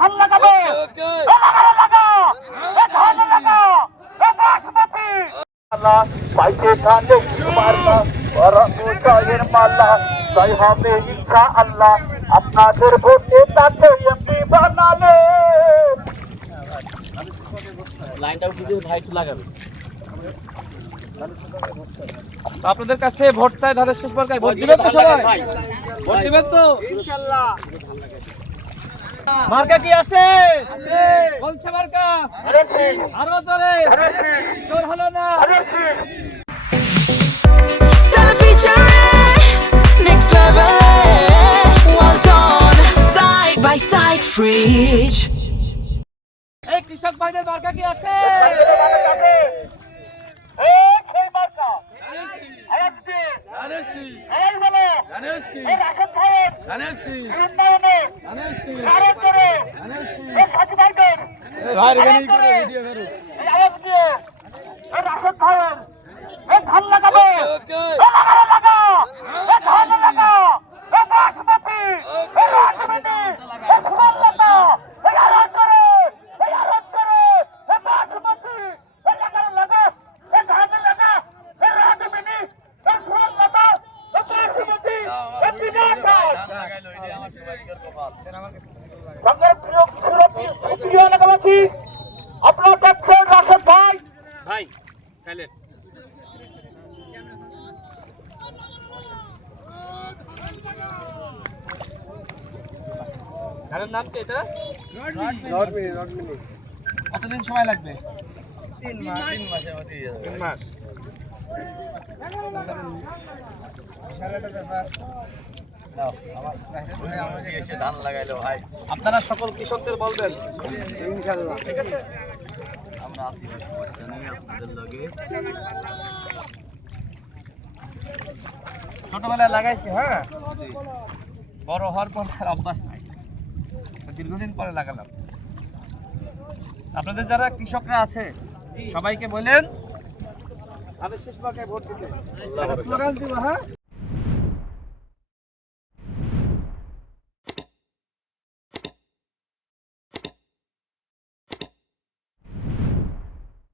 ধান লাগাবে ধান লাগা বাসমতি পাইতে ধানে মারলা রঙের মালা তাই হবে ইনশাআল্লাহ আপনাদের ভোটে তাকে এমপি বানালে লাইনটা উঠে ভাই একটু লাগাবে। আপনাদের কাছে ভোট চাই, ধানের শেষ মার্কায় ভোট দিবেন তো সবাই? ভোট দিবেন তো ইনশাআল্লাহ। মার্কা কি আছে? কোনছে মার্কা? আরো জোরে জোর হলো না। Stella featuring next level, well done, side by side fridge. এই কৃষক ভাইদের মার্কা কি আছে? ধান লাগাবে ধান লাগা বাসমতি আপনার দেখছেন রাশেদ ভাই ভাই সাইলেন্ট। ধানের নাম কি এটা? কতদিন সময় লাগবে? 3 মাস। 3 মাস। আপনারা সকল কৃষকদের বলবেন ইনশাআল্লাহ। ঠিক আছে? ছোটবেলায় লাগাইছি, হ্যাঁ, বড় হওয়ার পর আর অভ্যাস নাই, দীর্ঘদিন পরে লাগালাম। আপনাদের যারা কৃষকরা আছে সবাইকে বলেন আমি শেষ মার্কায় ভোট দিতে স্লোগান দিব, হ্যাঁ।